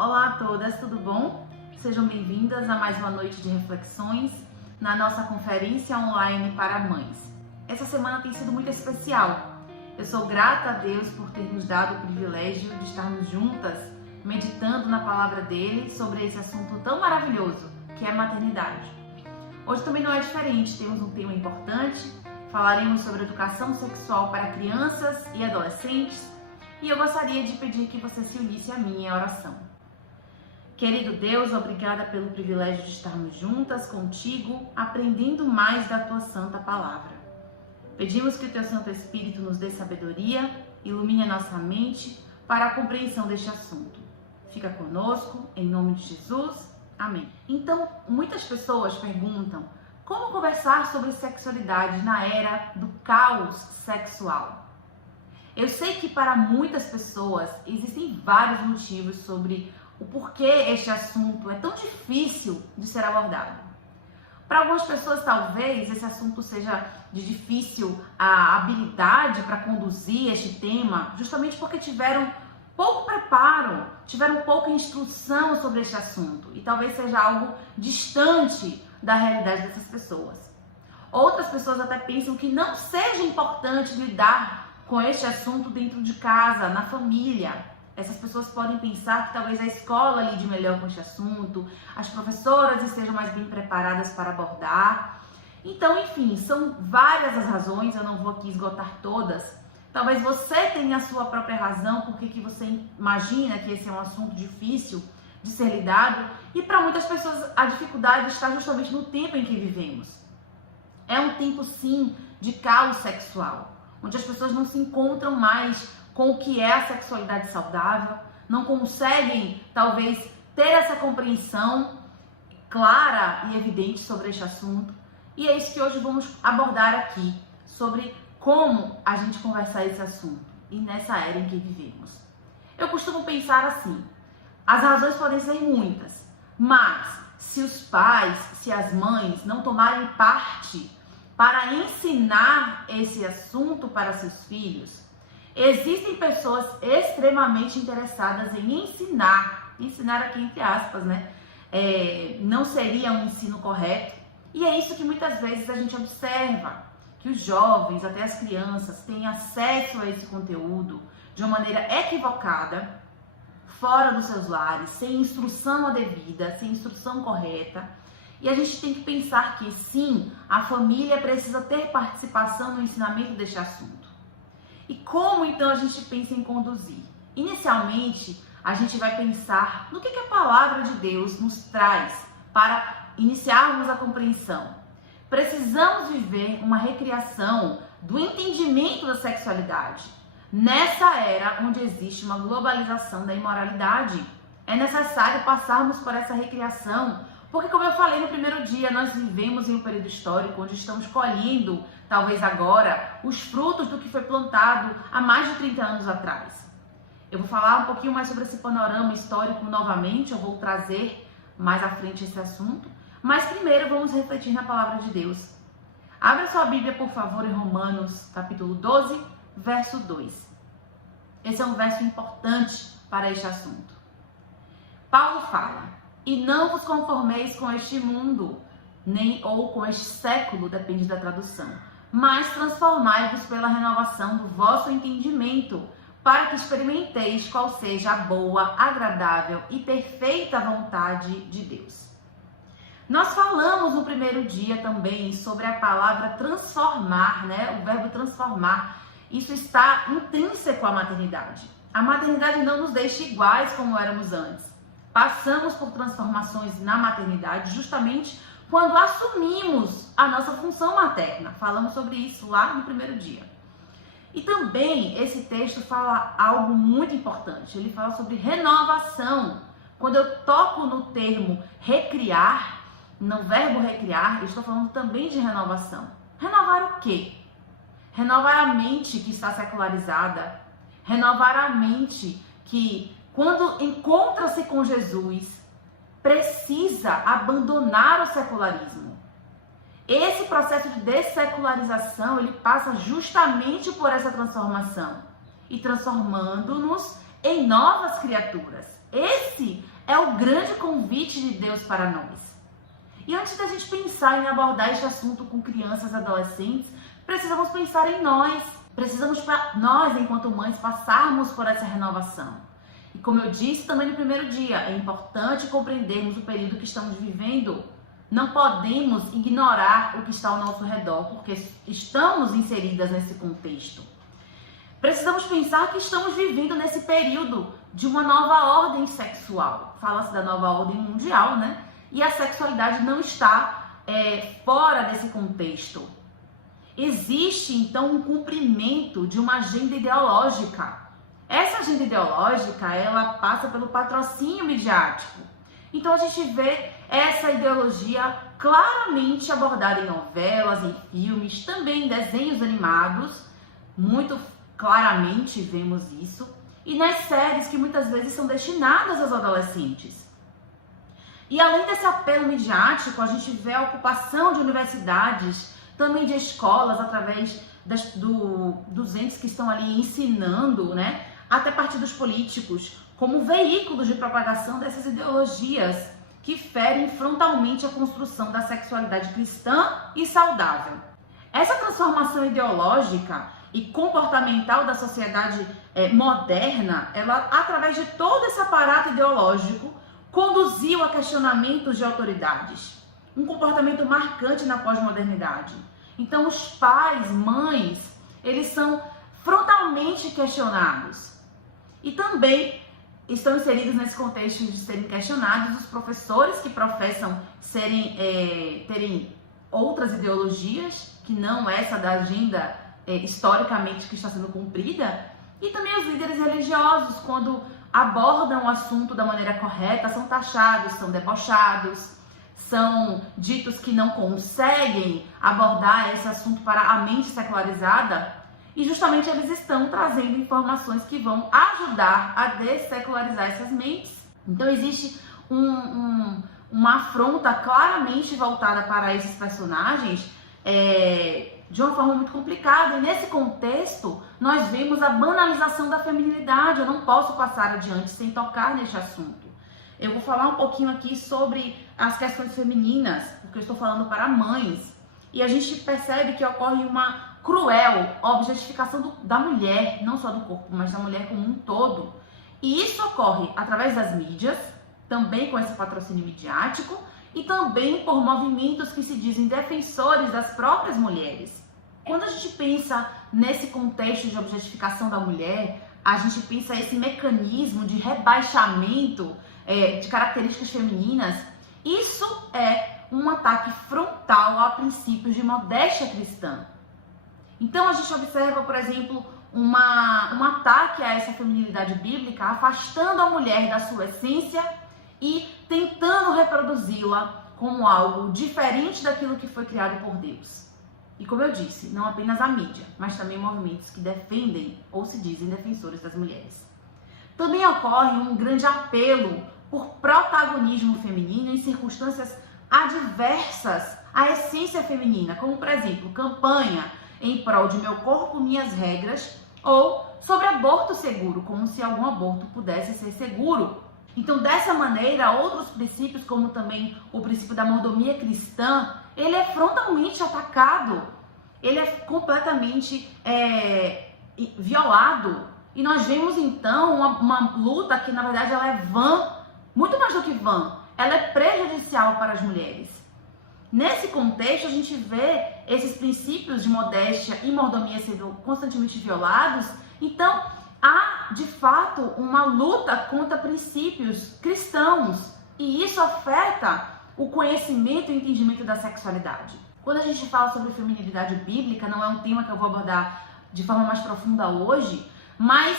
Olá a todas, tudo bom? Sejam bem-vindas a mais uma noite de reflexões na nossa conferência online para mães. Essa semana tem sido muito especial. Eu sou grata a Deus por ter nos dado o privilégio de estarmos juntas, meditando na palavra dele sobre esse assunto tão maravilhoso, que é a maternidade. Hoje também não é diferente, temos um tema importante, falaremos sobre educação sexual para crianças e adolescentes, e eu gostaria de pedir que você se unisse a mim em oração. Querido Deus, obrigada pelo privilégio de estarmos juntas contigo, aprendendo mais da tua santa palavra. Pedimos que o teu Santo Espírito nos dê sabedoria, ilumine a nossa mente para a compreensão deste assunto. Fica conosco, em nome de Jesus. Amém. Então, muitas pessoas perguntam como conversar sobre sexualidade na era do caos sexual. Eu sei que para muitas pessoas existem vários motivos sobre o porquê este assunto é tão difícil de ser abordado. Para algumas pessoas, talvez, esse assunto seja de difícil habilidade para conduzir este tema, justamente porque tiveram pouco preparo, tiveram pouca instrução sobre este assunto e talvez seja algo distante da realidade dessas pessoas. Outras pessoas até pensam que não seja importante lidar com este assunto dentro de casa, na família. Essas pessoas podem pensar que talvez a escola lide melhor com este assunto, as professoras estejam mais bem preparadas para abordar. Então, enfim, são várias as razões, eu não vou aqui esgotar todas. Talvez você tenha a sua própria razão porque que você imagina que esse é um assunto difícil de ser lidado. E para muitas pessoas a dificuldade está justamente no tempo em que vivemos. É um tempo, sim, de caos sexual, onde as pessoas não se encontram mais com o que é a sexualidade saudável, não conseguem, talvez, ter essa compreensão clara e evidente sobre este assunto. E é isso que hoje vamos abordar aqui, sobre como a gente conversar esse assunto e nessa era em que vivemos. Eu costumo pensar assim, as razões podem ser muitas, mas se os pais, se as mães não tomarem parte para ensinar esse assunto para seus filhos, existem pessoas extremamente interessadas em ensinar aqui entre aspas, né? Não seria um ensino correto. E é isso que muitas vezes a gente observa, que os jovens, até as crianças, têm acesso a esse conteúdo de uma maneira equivocada, fora dos seus lares, sem instrução devida, sem instrução correta. E a gente tem que pensar que, sim, a família precisa ter participação no ensinamento deste assunto. E como, então, a gente pensa em conduzir? Inicialmente, a gente vai pensar no que a palavra de Deus nos traz para iniciarmos a compreensão. Precisamos viver uma recriação do entendimento da sexualidade. Nessa era onde existe uma globalização da imoralidade, é necessário passarmos por essa recriação, porque, como eu falei no primeiro dia, nós vivemos em um período histórico onde estamos colhendo, talvez agora, os frutos do que foi plantado há mais de 30 anos atrás. Eu vou falar um pouquinho mais sobre esse panorama histórico novamente, eu vou trazer mais à frente esse assunto, mas primeiro vamos refletir na palavra de Deus. Abra sua Bíblia, por favor, em Romanos, capítulo 12, verso 2. Esse é um verso importante para este assunto. Paulo fala: e não vos conformeis com este mundo, nem ou com este século, depende da tradução, mas transformai-vos pela renovação do vosso entendimento, para que experimenteis qual seja a boa, agradável e perfeita vontade de Deus. Nós falamos no primeiro dia também sobre a palavra transformar, né? O verbo transformar. Isso está intrínseco à maternidade. A maternidade não nos deixa iguais como éramos antes. Passamos por transformações na maternidade justamente quando assumimos a nossa função materna. Falamos sobre isso lá no primeiro dia. E também esse texto fala algo muito importante. Ele fala sobre renovação. Quando eu toco no termo recriar, no verbo recriar, eu estou falando também de renovação. Renovar o quê? Renovar a mente que está secularizada. Renovar a mente que, quando encontra-se com Jesus, precisa abandonar o secularismo. Esse processo de dessecularização, ele passa justamente por essa transformação e transformando-nos em novas criaturas. Esse é o grande convite de Deus para nós. E antes da gente pensar em abordar este assunto com crianças e adolescentes, precisamos pensar em nós. Precisamos, nós, enquanto mães, passarmos por essa renovação. E como eu disse também no primeiro dia, é importante compreendermos o período que estamos vivendo. Não podemos ignorar o que está ao nosso redor, porque estamos inseridas nesse contexto. Precisamos pensar que estamos vivendo nesse período de uma nova ordem sexual. Fala-se da nova ordem mundial, né? E a sexualidade não está fora desse contexto. Existe, então, um cumprimento de uma agenda ideológica. Essa agenda ideológica, ela passa pelo patrocínio midiático. Então, a gente vê essa ideologia claramente abordada em novelas, em filmes, também em desenhos animados. Muito claramente vemos isso. E nas séries que muitas vezes são destinadas aos adolescentes. E além desse apelo midiático, a gente vê a ocupação de universidades, também de escolas, através dos entes que estão ali ensinando, né? Até partidos políticos, como veículos de propagação dessas ideologias que ferem frontalmente a construção da sexualidade cristã e saudável. Essa transformação ideológica e comportamental da sociedade moderna, ela, através de todo esse aparato ideológico, conduziu a questionamentos de autoridades, um comportamento marcante na pós-modernidade. Então, os pais, mães, eles são frontalmente questionados. E também estão inseridos nesse contexto de serem questionados os professores que professam terem outras ideologias, que não essa da agenda historicamente que está sendo cumprida, e também os líderes religiosos, quando abordam o assunto da maneira correta, são taxados, são debochados, são ditos que não conseguem abordar esse assunto para a mente secularizada, e justamente eles estão trazendo informações que vão ajudar a dessecularizar essas mentes. Então existe uma afronta claramente voltada para esses personagens de uma forma muito complicada. E nesse contexto, nós vemos a banalização da feminilidade. Eu não posso passar adiante sem tocar neste assunto. Eu vou falar um pouquinho aqui sobre as questões femininas, porque eu estou falando para mães. E a gente percebe que ocorre uma cruel objetificação da mulher, não só do corpo, mas da mulher como um todo. E isso ocorre através das mídias, também com esse patrocínio midiático, e também por movimentos que se dizem defensores das próprias mulheres. Quando a gente pensa nesse contexto de objetificação da mulher, a gente pensa esse mecanismo de rebaixamento de características femininas. Isso é um ataque frontal a princípios de modéstia cristã. Então a gente observa, por exemplo, um ataque a essa feminilidade bíblica, afastando a mulher da sua essência e tentando reproduzi-la como algo diferente daquilo que foi criado por Deus. E como eu disse, não apenas a mídia, mas também movimentos que defendem ou se dizem defensores das mulheres. Também ocorre um grande apelo por protagonismo feminino em circunstâncias adversas à essência feminina, como, por exemplo, campanha em prol de meu corpo, minhas regras, ou sobre aborto seguro, como se algum aborto pudesse ser seguro. Então, dessa maneira, outros princípios, como também o princípio da mordomia cristã, ele é frontalmente atacado, ele é completamente violado. E nós vemos, então, uma luta que, na verdade, ela é vã, muito mais do que vã, ela é prejudicial para as mulheres. Nesse contexto, a gente vê esses princípios de modéstia e mordomia sendo constantemente violados. Então, há, de fato, uma luta contra princípios cristãos. E isso afeta o conhecimento e entendimento da sexualidade. Quando a gente fala sobre feminilidade bíblica, não é um tema que eu vou abordar de forma mais profunda hoje, mas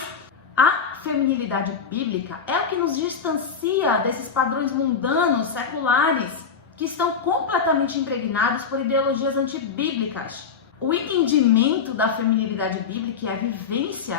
a feminilidade bíblica é o que nos distancia desses padrões mundanos, seculares, que estão completamente impregnados por ideologias antibíblicas. O entendimento da feminilidade bíblica e a vivência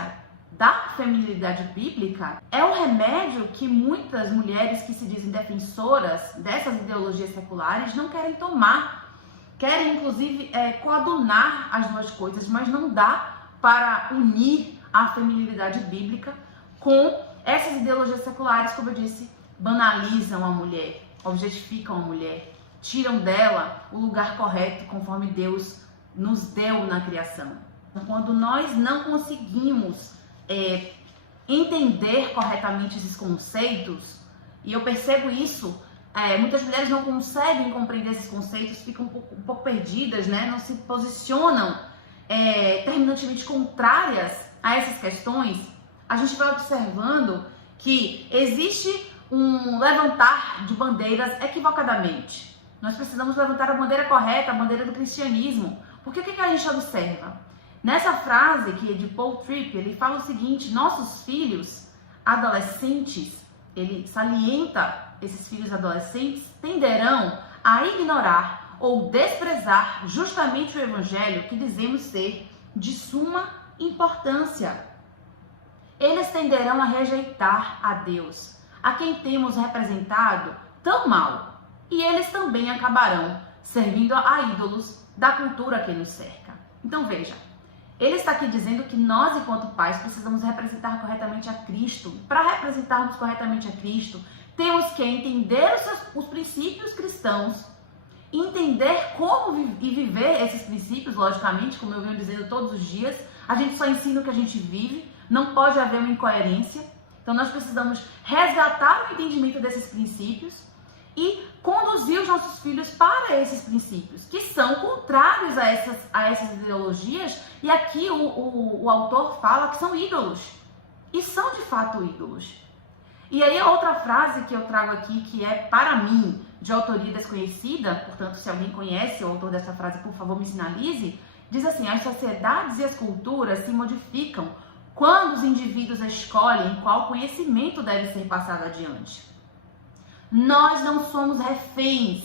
da feminilidade bíblica é um remédio que muitas mulheres que se dizem defensoras dessas ideologias seculares não querem tomar. Querem, inclusive, coadunar as duas coisas, mas não dá para unir a feminilidade bíblica com essas ideologias seculares, como eu disse, banalizam a mulher, objetificam a mulher, tiram dela o lugar correto conforme Deus nos deu na criação. Quando nós não conseguimos entender corretamente esses conceitos, e eu percebo isso, muitas mulheres não conseguem compreender esses conceitos, ficam um pouco perdidas, né? Não se posicionam terminantemente contrárias a essas questões. A gente vai observando que existe um levantar de bandeiras equivocadamente. Nós precisamos levantar a bandeira correta, a bandeira do cristianismo. Porque o que a gente observa? Nessa frase que é de Paul Tripp, ele fala o seguinte: nossos filhos adolescentes, ele salienta esses filhos adolescentes, tenderão a ignorar ou desprezar justamente o evangelho que dizemos ser de suma importância. Eles tenderão a rejeitar a Deus, a quem temos representado tão mal, e eles também acabarão servindo a ídolos da cultura que nos cerca. Então veja, ele está aqui dizendo que nós, enquanto pais, precisamos representar corretamente a Cristo. Para representarmos corretamente a Cristo, temos que entender os princípios cristãos, entender como viver esses princípios, logicamente, como eu venho dizendo todos os dias. A gente só ensina o que a gente vive, não pode haver uma incoerência. Então nós precisamos resgatar o entendimento desses princípios e conduzir os nossos filhos para esses princípios, que são contrários a essas ideologias, e aqui o autor fala que são ídolos, e são de fato ídolos. E aí a outra frase que eu trago aqui, que é, para mim, de autoria desconhecida, portanto, se alguém conhece o autor dessa frase, por favor, me sinalize, diz assim: as sociedades e as culturas se modificam quando os indivíduos escolhem qual conhecimento deve ser passado adiante. Nós não somos reféns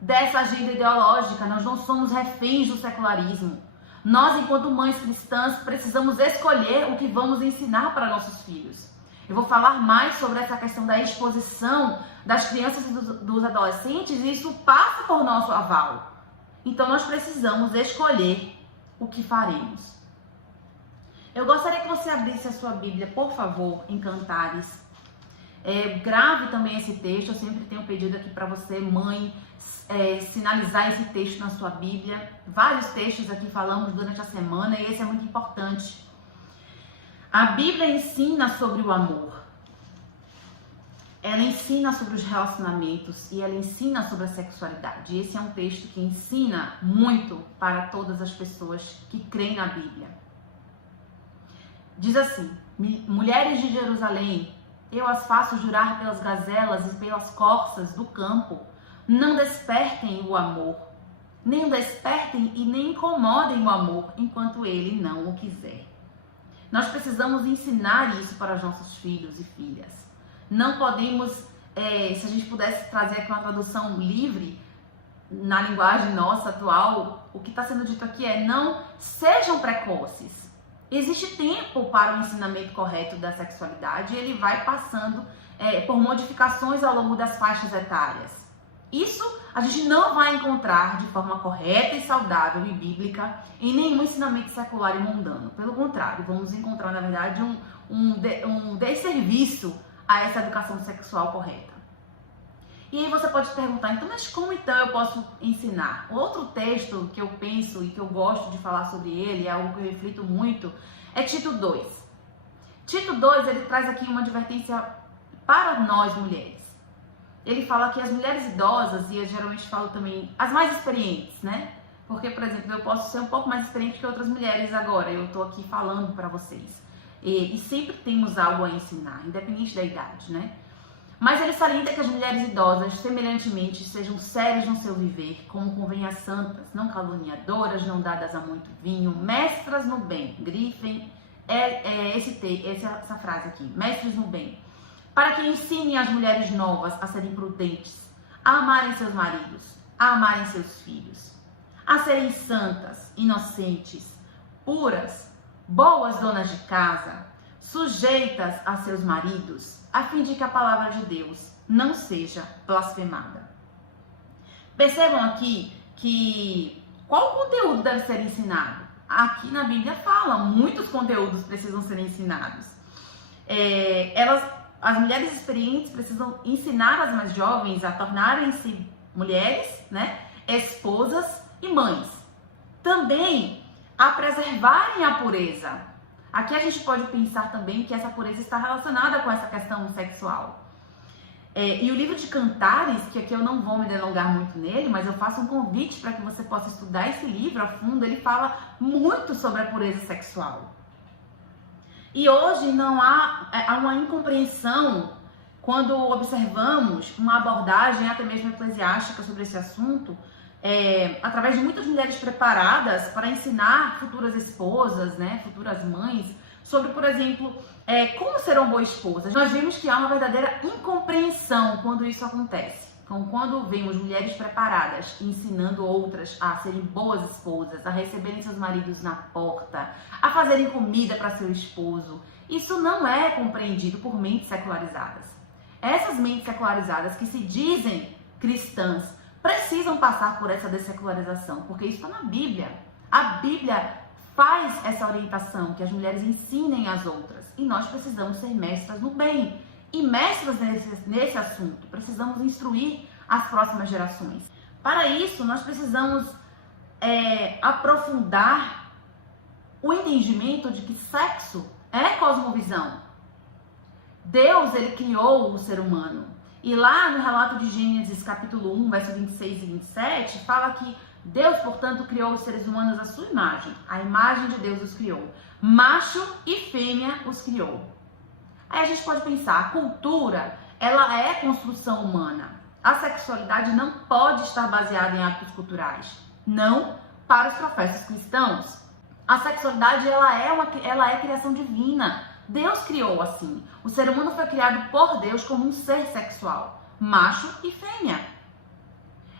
dessa agenda ideológica, nós não somos reféns do secularismo. Nós, enquanto mães cristãs, precisamos escolher o que vamos ensinar para nossos filhos. Eu vou falar mais sobre essa questão da exposição das crianças e dos adolescentes, e isso passa por nosso aval. Então nós precisamos escolher o que faremos. Eu gostaria que você abrisse a sua Bíblia, por favor, em Cantares. Grave também esse texto. Eu sempre tenho pedido aqui para você, mãe, sinalizar esse texto na sua Bíblia. Vários textos aqui falamos durante a semana e esse é muito importante. A Bíblia ensina sobre o amor. Ela ensina sobre os relacionamentos e ela ensina sobre a sexualidade. Esse é um texto que ensina muito para todas as pessoas que creem na Bíblia. Diz assim: mulheres de Jerusalém, eu as faço jurar pelas gazelas e pelas corças do campo. Não despertem o amor, nem o despertem e nem incomodem o amor, enquanto ele não o quiser. Nós precisamos ensinar isso para os nossos filhos e filhas. Não podemos, se a gente pudesse trazer aqui uma tradução livre, na linguagem nossa atual, o que está sendo dito aqui é: não sejam precoces. Existe tempo para o ensinamento correto da sexualidade e ele vai passando por modificações ao longo das faixas etárias. Isso a gente não vai encontrar de forma correta e saudável e bíblica em nenhum ensinamento secular e mundano. Pelo contrário, vamos encontrar, na verdade, um desserviço a essa educação sexual correta. E aí você pode perguntar: então, mas como então eu posso ensinar? Outro texto que eu penso e que eu gosto de falar sobre ele, é algo que eu reflito muito, é Tito 2. Tito 2, ele traz aqui uma advertência para nós mulheres. Ele fala que as mulheres idosas, e eu geralmente falo também as mais experientes, né? Porque, por exemplo, eu posso ser um pouco mais experiente que outras mulheres agora, eu tô aqui falando para vocês. E sempre temos algo a ensinar, independente da idade, né? Mas ele salienta que as mulheres idosas, semelhantemente, sejam sérias no seu viver, como convém às santas, não caluniadoras, não dadas a muito vinho, mestras no bem. Grifem essa frase aqui: mestres no bem. Para que ensinem as mulheres novas a serem prudentes, a amarem seus maridos, a amarem seus filhos, a serem santas, inocentes, puras, boas donas de casa, sujeitas a seus maridos, a fim de que a palavra de Deus não seja blasfemada. Percebam aqui que qual conteúdo deve ser ensinado? Aqui na Bíblia fala, muitos conteúdos precisam ser ensinados. as mulheres experientes precisam ensinar as mais jovens a tornarem-se mulheres, né, esposas e mães. Também a preservarem a pureza. Aqui a gente pode pensar também que essa pureza está relacionada com essa questão sexual. E o livro de Cantares, que aqui eu não vou me delongar muito nele, mas eu faço um convite para que você possa estudar esse livro a fundo. Ele fala muito sobre a pureza sexual. E hoje não há uma incompreensão quando observamos uma abordagem até mesmo eclesiástica sobre esse assunto, através de muitas mulheres preparadas para ensinar futuras esposas, né, futuras mães, sobre, por exemplo, como ser uma boa esposa. Nós vimos que há uma verdadeira incompreensão quando isso acontece. Então, quando vemos mulheres preparadas ensinando outras a serem boas esposas, a receberem seus maridos na porta, a fazerem comida para seu esposo, isso não é compreendido por mentes secularizadas. Essas mentes secularizadas que se dizem cristãs precisam passar por essa dessecularização, porque isso está na Bíblia. A Bíblia faz essa orientação, que as mulheres ensinem às outras. E nós precisamos ser mestras no bem e mestras nesse assunto. Precisamos instruir as próximas gerações. Para isso, nós precisamos aprofundar o entendimento de que sexo é cosmovisão. Deus, ele criou o ser humano. E lá no relato de Gênesis, capítulo 1, verso 26 e 27, fala que Deus, portanto, criou os seres humanos à sua imagem. A imagem de Deus os criou. Macho e fêmea os criou. Aí a gente pode pensar, a cultura, ela é construção humana. A sexualidade não pode estar baseada em atos culturais. Não para os professos cristãos. A sexualidade, ela é criação divina. Deus criou assim. O ser humano foi criado por Deus como um ser sexual. Macho e fêmea.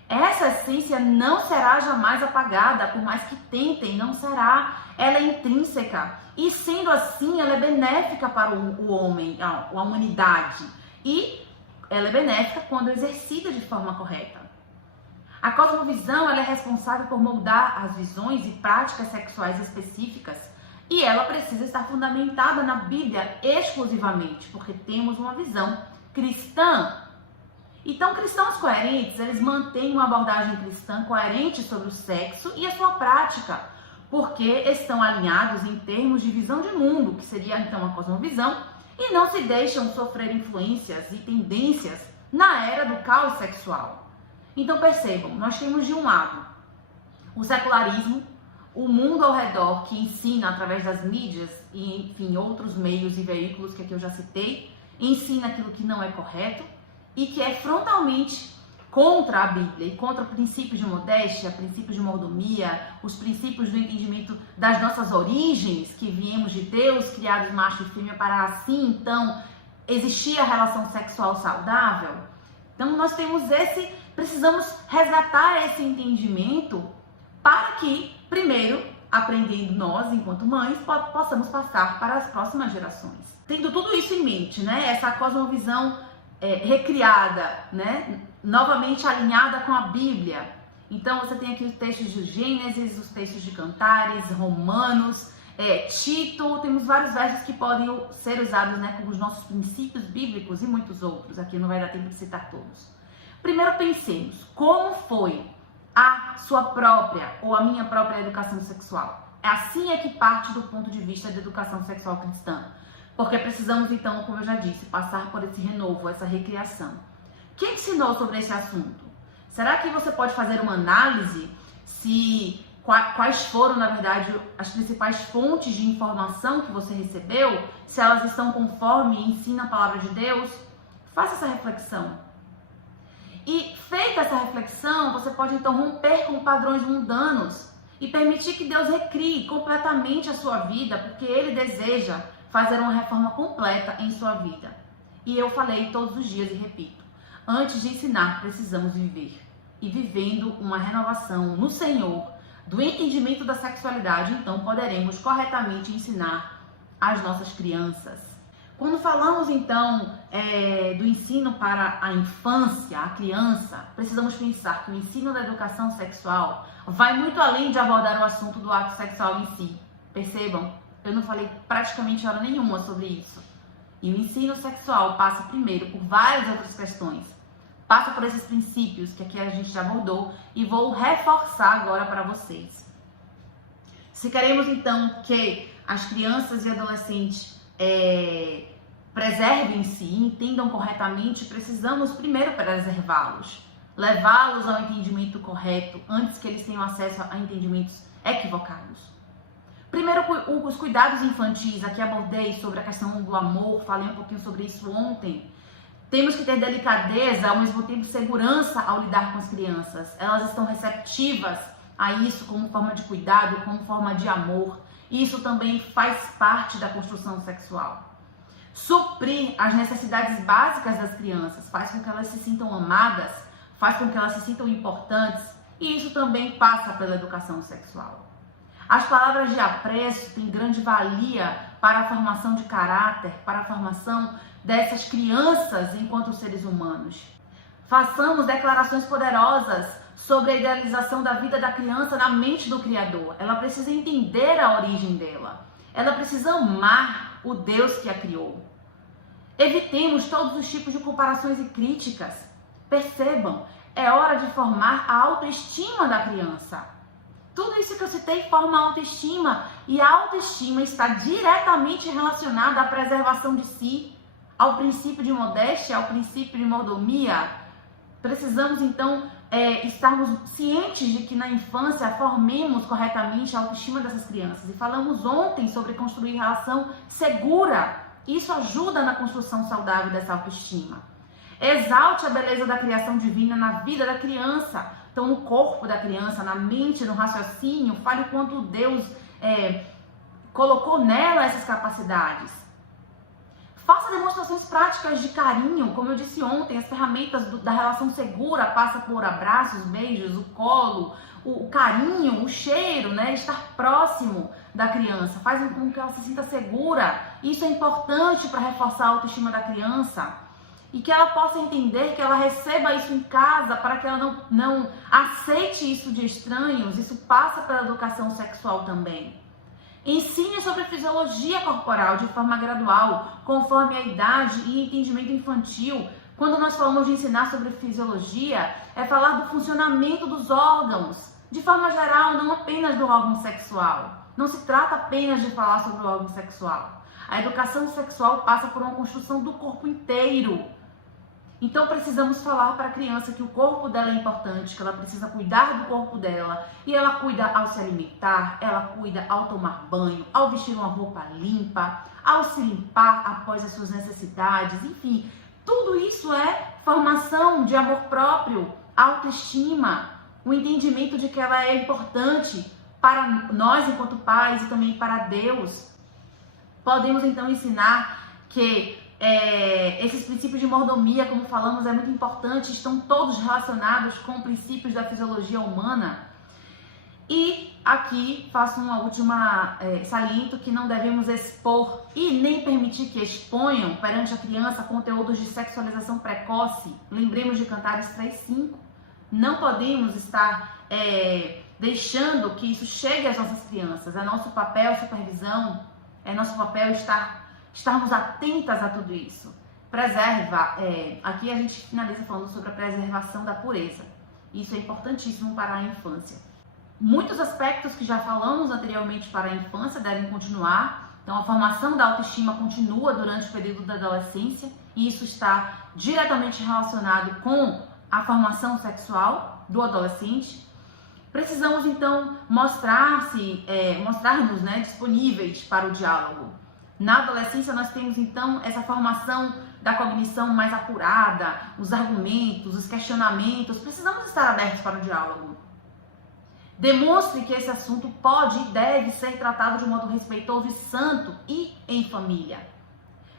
Essa essência não será jamais apagada, por mais que tentem, não será. Ela é intrínseca. E sendo assim, ela é benéfica para o homem, a humanidade. E ela é benéfica quando exercida de forma correta. A cosmovisão, ela é responsável por moldar as visões e práticas sexuais específicas. E ela precisa estar fundamentada na Bíblia exclusivamente, porque temos uma visão cristã. Então, cristãos coerentes, eles mantêm uma abordagem cristã coerente sobre o sexo e a sua prática, porque estão alinhados em termos de visão de mundo, que seria então a cosmovisão, e não se deixam sofrer influências e tendências na era do caos sexual. Então percebam, nós temos de um lado o secularismo, o mundo ao redor que ensina através das mídias e, enfim, outros meios e veículos que aqui eu já citei, ensina aquilo que não é correto, e que é frontalmente contra a Bíblia e contra princípios de modéstia, princípios de mordomia, os princípios do entendimento das nossas origens, que viemos de Deus, criados macho e fêmea, para assim, então, existir a relação sexual saudável. Então, nós temos precisamos resgatar esse entendimento para que, primeiro, aprendendo nós, enquanto mães, possamos passar para as próximas gerações. Tendo tudo isso em mente, né? Essa cosmovisão recriada, né? Novamente alinhada com a Bíblia. Então você tem aqui os textos de Gênesis, os textos de Cantares, Romanos, Tito, temos vários versos que podem ser usados, né, como os nossos princípios bíblicos e muitos outros. Aqui não vai dar tempo de citar todos. Primeiro pensemos, como foi a sua própria ou a minha própria educação sexual? Assim é que parte do ponto de vista da educação sexual cristã. Porque precisamos, então, como eu já disse, passar por esse renovo, essa recriação. Quem ensinou sobre esse assunto? Será que você pode fazer uma análise quais foram, na verdade, as principais fontes de informação que você recebeu? Se elas estão conforme ensina a palavra de Deus? Faça essa reflexão. E feita essa reflexão, você pode, então, romper com padrões mundanos e permitir que Deus recrie completamente a sua vida, porque Ele deseja fazer uma reforma completa em sua vida. E eu falei todos os dias e repito, antes de ensinar, precisamos viver. E vivendo uma renovação no Senhor, do entendimento da sexualidade, então poderemos corretamente ensinar as nossas crianças. Quando falamos, então, do ensino para a infância, a criança, precisamos pensar que o ensino da educação sexual vai muito além de abordar o assunto do ato sexual em si. Percebam? Eu não falei praticamente hora nenhuma sobre isso. E o ensino sexual passa primeiro por várias outras questões. Passa por esses princípios que aqui a gente já abordou e vou reforçar agora para vocês. Se queremos então que as crianças e adolescentes preservem-se e entendam corretamente, precisamos primeiro preservá-los, levá-los ao entendimento correto antes que eles tenham acesso a entendimentos equivocados. Primeiro, os cuidados infantis, aqui abordei sobre a questão do amor, falei um pouquinho sobre isso ontem. Temos que ter delicadeza, ao mesmo tempo segurança ao lidar com as crianças. Elas estão receptivas a isso como forma de cuidado, como forma de amor. Isso também faz parte da construção sexual. Suprir as necessidades básicas das crianças faz com que elas se sintam amadas, faz com que elas se sintam importantes, e isso também passa pela educação sexual. As palavras de apreço têm grande valia para a formação de caráter, para a formação dessas crianças enquanto seres humanos. Façamos declarações poderosas sobre a idealização da vida da criança na mente do Criador. Ela precisa entender a origem dela. Ela precisa amar o Deus que a criou. Evitemos todos os tipos de comparações e críticas. Percebam, é hora de formar a autoestima da criança. Tudo isso que eu citei forma autoestima, e a autoestima está diretamente relacionada à preservação de si, ao princípio de modéstia, ao princípio de mordomia. Precisamos então estarmos cientes de que na infância formemos corretamente a autoestima dessas crianças. E falamos ontem sobre construir relação segura. Isso ajuda na construção saudável dessa autoestima. Exalte a beleza da criação divina na vida da criança. Então, no corpo da criança, na mente, no raciocínio, fale o quanto Deus colocou nela essas capacidades. Faça demonstrações práticas de carinho, como eu disse ontem, as ferramentas da relação segura passam por abraços, beijos, o colo, o carinho, o cheiro, né? Estar próximo da criança, faz com que ela se sinta segura. Isso é importante para reforçar a autoestima da criança. E que ela possa entender que ela receba isso em casa, para que ela não aceite isso de estranhos. Isso passa pela educação sexual também. Ensine sobre fisiologia corporal de forma gradual, conforme a idade e entendimento infantil. Quando nós falamos de ensinar sobre fisiologia, é falar do funcionamento dos órgãos, de forma geral, não apenas do órgão sexual. Não se trata apenas de falar sobre o órgão sexual. A educação sexual passa por uma construção do corpo inteiro. Então precisamos falar para a criança que o corpo dela é importante, que ela precisa cuidar do corpo dela. E ela cuida ao se alimentar, ela cuida ao tomar banho, ao vestir uma roupa limpa, ao se limpar após as suas necessidades. Enfim, tudo isso é formação de amor próprio, autoestima, o entendimento de que ela é importante para nós enquanto pais e também para Deus. Podemos então ensinar que esses princípios de mordomia, como falamos, é muito importante, estão todos relacionados com princípios da fisiologia humana. E aqui faço uma última saliento que não devemos expor e nem permitir que exponham perante a criança conteúdos de sexualização precoce. Lembremos de Cantares 3:5. Não podemos estar deixando que isso chegue às nossas crianças. É nosso papel supervisão, é nosso papel estarmos atentas a tudo isso. Aqui a gente finaliza falando sobre a preservação da pureza. Isso é importantíssimo para a infância. Muitos aspectos que já falamos anteriormente para a infância devem continuar. Então, a formação da autoestima continua durante o período da adolescência, e isso está diretamente relacionado com a formação sexual do adolescente. Precisamos, então, mostrar-nos disponíveis para o diálogo. Na adolescência, nós temos, então, essa formação da cognição mais apurada, os argumentos, os questionamentos. Precisamos estar abertos para o diálogo. Demonstre que esse assunto pode e deve ser tratado de um modo respeitoso e santo e em família.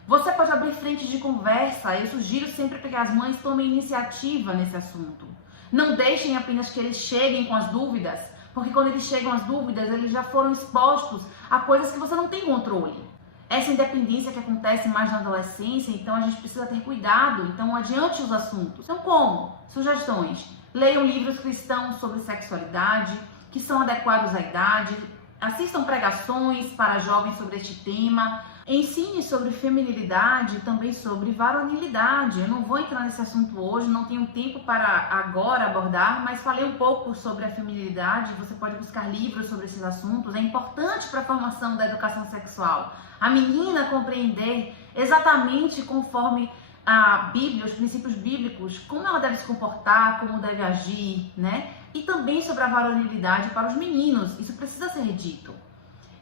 Você pode abrir frente de conversa. Eu sugiro sempre que as mães tomem iniciativa nesse assunto. Não deixem apenas que eles cheguem com as dúvidas, porque quando eles chegam às dúvidas, eles já foram expostos a coisas que você não tem controle. Essa independência que acontece mais na adolescência, então a gente precisa ter cuidado. Então, adiante os assuntos. Então, como? Sugestões. Leiam livros cristãos sobre sexualidade, que são adequados à idade. Assistam pregações para jovens sobre este tema. Ensine sobre feminilidade e também sobre varonilidade. Eu não vou entrar nesse assunto hoje, não tenho tempo para agora abordar, mas falei um pouco sobre a feminilidade. Você pode buscar livros sobre esses assuntos. É importante para a formação da educação sexual. A menina compreender exatamente conforme a Bíblia, os princípios bíblicos, como ela deve se comportar, como deve agir, né? E também sobre a varonilidade para os meninos. Isso precisa ser dito.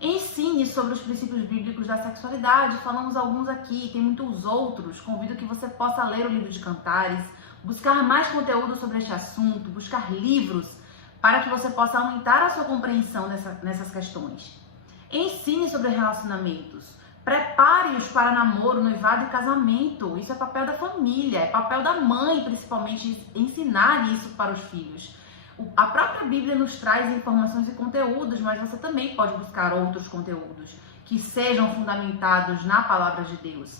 Ensine sobre os princípios bíblicos da sexualidade, falamos alguns aqui, tem muitos outros. Convido que você possa ler o livro de Cantares, buscar mais conteúdo sobre este assunto, buscar livros para que você possa aumentar a sua compreensão nessas questões. Ensine sobre relacionamentos, prepare-os para namoro, noivado e casamento. Isso é papel da família, é papel da mãe, principalmente, ensinar isso para os filhos. A própria Bíblia nos traz informações e conteúdos, mas você também pode buscar outros conteúdos que sejam fundamentados na palavra de Deus.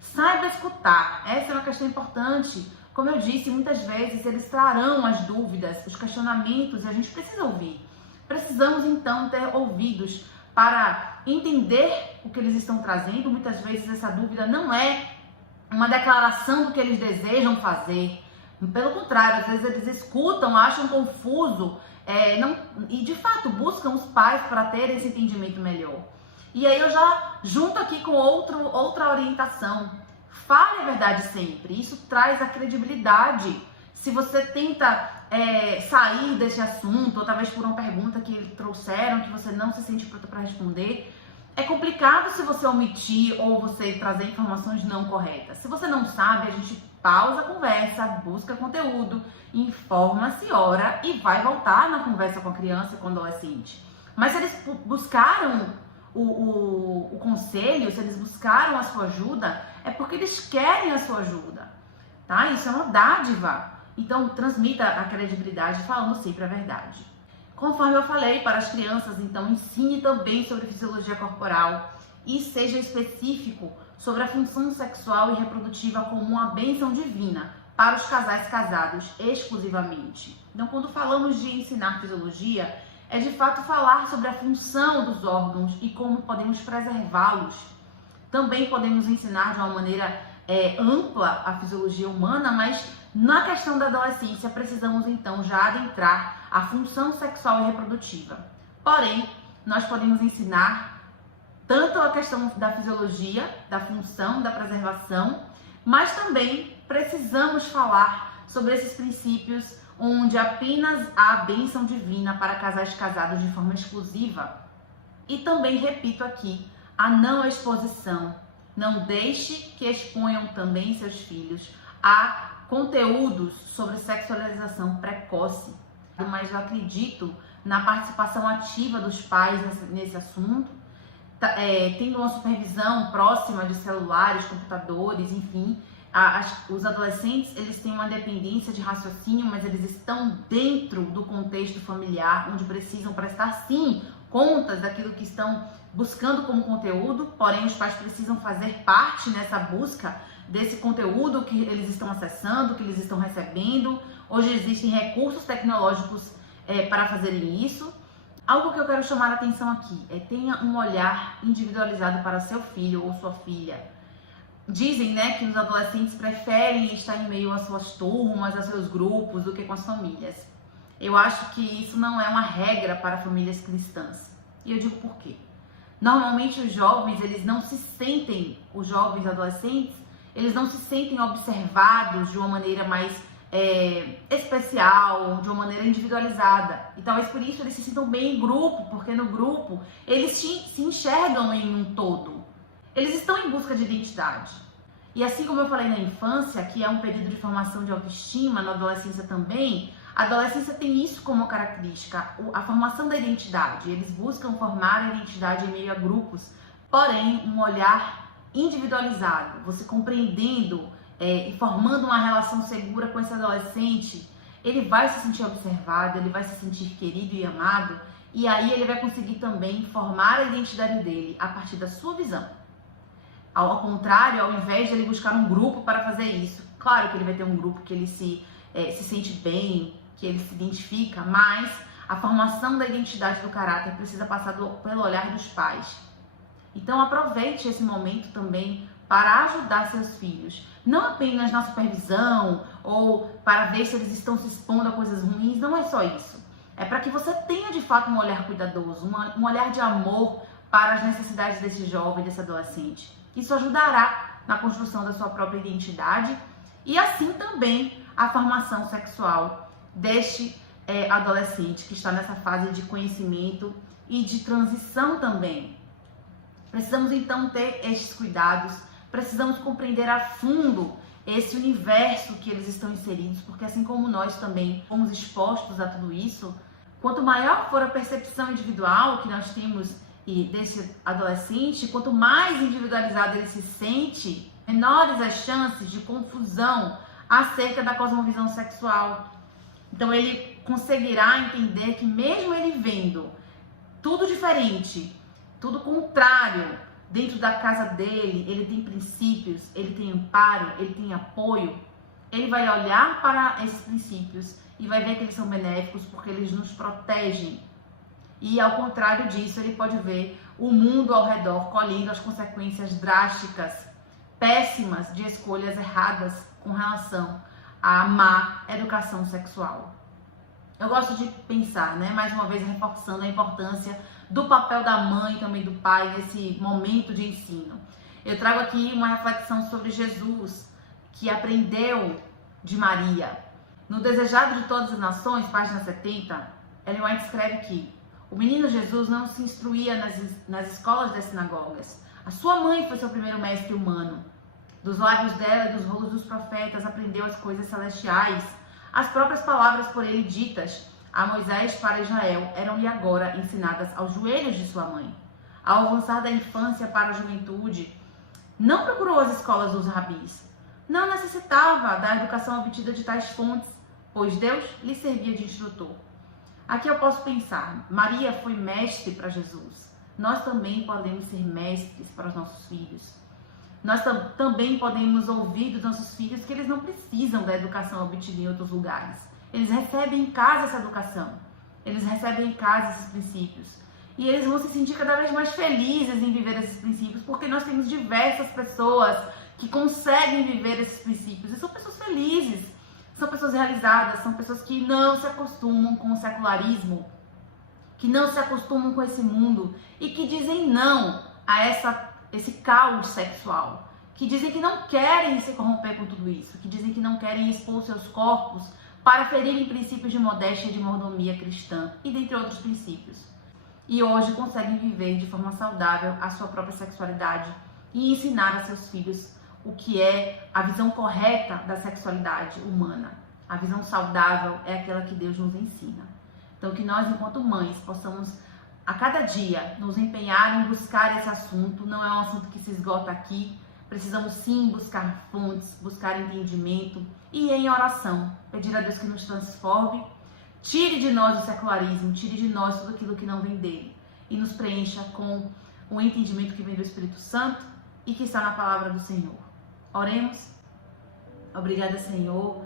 Saiba escutar, essa é uma questão importante. Como eu disse, muitas vezes eles trarão as dúvidas, os questionamentos, e a gente precisa ouvir. Precisamos então ter ouvidos para entender o que eles estão trazendo. Muitas vezes essa dúvida não é uma declaração do que eles desejam fazer. Pelo contrário, às vezes eles escutam, acham confuso e de fato buscam os pais para ter esse entendimento melhor. E aí eu já junto aqui com outra orientação. Fale a verdade sempre, isso traz a credibilidade. Se você tenta sair desse assunto, ou talvez por uma pergunta que trouxeram, que você não se sente pronta para responder, é complicado se você omitir ou você trazer informações não corretas. Se você não sabe, a gente pausa a conversa, busca conteúdo, informa-se, ora e vai voltar na conversa com a criança, com o adolescente. Mas se eles buscaram o conselho, se eles buscaram a sua ajuda, é porque eles querem a sua ajuda, tá? Isso é uma dádiva. Então, transmita a credibilidade falando sempre a verdade. Conforme eu falei para as crianças, então, ensine também sobre fisiologia corporal e seja específico sobre a função sexual e reprodutiva como uma bênção divina para os casais casados exclusivamente. Então, quando falamos de ensinar fisiologia, é de fato falar sobre a função dos órgãos e como podemos preservá-los. Também podemos ensinar de uma maneira ampla a fisiologia humana, mas na questão da adolescência precisamos então já adentrar a função sexual e reprodutiva. Porém, nós podemos ensinar tanto a questão da fisiologia, da função, da preservação, mas também precisamos falar sobre esses princípios onde apenas há a bênção divina para casais casados de forma exclusiva. E também repito aqui, a não exposição. Não deixe que exponham também seus filhos a conteúdos sobre sexualização precoce. Mas eu acredito na participação ativa dos pais nesse assunto, tendo uma supervisão próxima de celulares, computadores, enfim. Os adolescentes, eles têm uma dependência de raciocínio, mas eles estão dentro do contexto familiar, onde precisam prestar, sim, contas daquilo que estão buscando como conteúdo, porém os pais precisam fazer parte nessa busca desse conteúdo que eles estão acessando, que eles estão recebendo. Hoje existem recursos tecnológicos para fazerem isso. Algo que eu quero chamar a atenção aqui é tenha um olhar individualizado para seu filho ou sua filha. Dizem, né, que os adolescentes preferem estar em meio às suas turmas, aos seus grupos, do que com as famílias. Eu acho que isso não é uma regra para famílias cristãs. E eu digo por quê? Normalmente os jovens, eles não se sentem, os jovens adolescentes, eles não se sentem observados de uma maneira mais especial, de uma maneira individualizada. E talvez por isso eles se sintam bem em grupo, porque no grupo eles se enxergam em um todo. Eles estão em busca de identidade. E assim como eu falei na infância, que é um período de formação de autoestima, na adolescência também, a adolescência tem isso como característica, a formação da identidade. Eles buscam formar a identidade em meio a grupos, porém um olhar individualizado, você compreendendo e formando uma relação segura com esse adolescente, ele vai se sentir observado, ele vai se sentir querido e amado, e aí ele vai conseguir também formar a identidade dele a partir da sua visão. Ao contrário, ao invés de ele buscar um grupo para fazer isso, claro que ele vai ter um grupo que ele se sente bem, que ele se identifica, mas a formação da identidade do caráter precisa passar pelo olhar dos pais. Então aproveite esse momento também para ajudar seus filhos, não apenas na supervisão ou para ver se eles estão se expondo a coisas ruins, não é só isso. É para que você tenha de fato um olhar cuidadoso, um olhar de amor para as necessidades desse jovem, desse adolescente. Isso ajudará na construção da sua própria identidade e assim também a formação sexual deste adolescente que está nessa fase de conhecimento e de transição também. Precisamos então ter estes cuidados, precisamos compreender a fundo esse universo que eles estão inseridos, porque assim como nós também fomos expostos a tudo isso, quanto maior for a percepção individual que nós temos desse adolescente, quanto mais individualizado ele se sente, menores as chances de confusão acerca da cosmovisão sexual. Então ele conseguirá entender que mesmo ele vendo tudo diferente, tudo contrário dentro da casa dele, ele tem princípios, ele tem amparo, ele tem apoio, ele vai olhar para esses princípios e vai ver que eles são benéficos porque eles nos protegem. E ao contrário disso, ele pode ver o mundo ao redor colhendo as consequências drásticas, péssimas de escolhas erradas com relação à má educação sexual. Eu gosto de pensar, mais uma vez reforçando a importância do papel da mãe e também do pai nesse momento de ensino. Eu trago aqui uma reflexão sobre Jesus, que aprendeu de Maria. No Desejado de Todas as Nações, página 70, Ellen White escreve que o menino Jesus não se instruía nas escolas das sinagogas. A sua mãe foi seu primeiro mestre humano. Dos lábios dela e dos rolos dos profetas aprendeu as coisas celestiais. As próprias palavras por ele ditas a Moisés para Israel eram-lhe agora ensinadas aos joelhos de sua mãe. Ao avançar da infância para a juventude, não procurou as escolas dos rabis. Não necessitava da educação obtida de tais fontes, pois Deus lhe servia de instrutor. Aqui eu posso pensar, Maria foi mestre para Jesus. Nós também podemos ser mestres para os nossos filhos. Nós também podemos ouvir dos nossos filhos que eles não precisam da educação obtida em outros lugares. Eles recebem em casa essa educação. Eles recebem em casa esses princípios. E eles vão se sentir cada vez mais felizes em viver esses princípios, porque nós temos diversas pessoas que conseguem viver esses princípios. E são pessoas felizes, são pessoas realizadas, são pessoas que não se acostumam com o secularismo, que não se acostumam com esse mundo e que dizem não a esse caos sexual, que dizem que não querem se corromper com tudo isso, que dizem que não querem expor seus corpos para ferirem princípios de modéstia e de mordomia cristã, e dentre outros princípios. E hoje conseguem viver de forma saudável a sua própria sexualidade e ensinar a seus filhos o que é a visão correta da sexualidade humana. A visão saudável é aquela que Deus nos ensina. Então que nós, enquanto mães, possamos a cada dia nos empenhar em buscar esse assunto. Não é um assunto que se esgota aqui. Precisamos sim buscar fontes, buscar entendimento e em oração pedir a Deus que nos transforme, tire de nós o secularismo, tire de nós tudo aquilo que não vem dele e nos preencha com o entendimento que vem do Espírito Santo e que está na palavra do Senhor. Oremos. Obrigada, Senhor,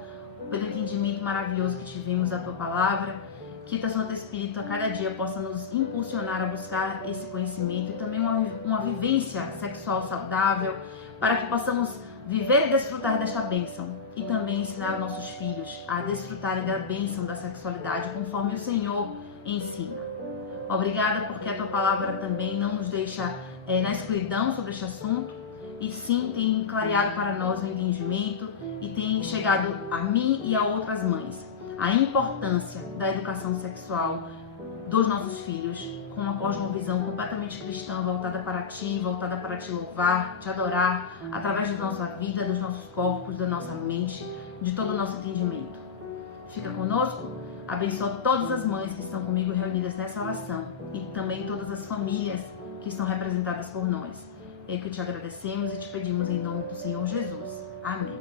pelo entendimento maravilhoso que tivemos da Tua palavra. Que Teu Santo Espírito a cada dia possa nos impulsionar a buscar esse conhecimento e também uma vivência sexual saudável, para que possamos viver e desfrutar desta bênção e também ensinar aos nossos filhos a desfrutarem da bênção da sexualidade conforme o Senhor ensina. Obrigada porque a Tua palavra também não nos deixa na escuridão sobre este assunto, e sim tem clareado para nós o entendimento e tem chegado a mim e a outras mães a importância da educação sexual dos nossos filhos com uma cosmovisão completamente cristã, voltada para Ti louvar, Te adorar, através da nossa vida, dos nossos corpos, da nossa mente, de todo o nosso entendimento. Fica conosco, abençoa todas as mães que estão comigo reunidas nessa oração e também todas as famílias que estão representadas por nós. É que Te agradecemos e Te pedimos em nome do Senhor Jesus. Amém.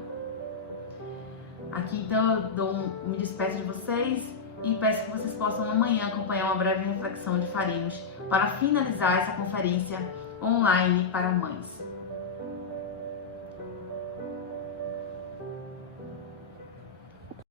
Aqui então eu me despeço de vocês e peço que vocês possam amanhã acompanhar uma breve reflexão onde faremos para finalizar essa conferência online para mães.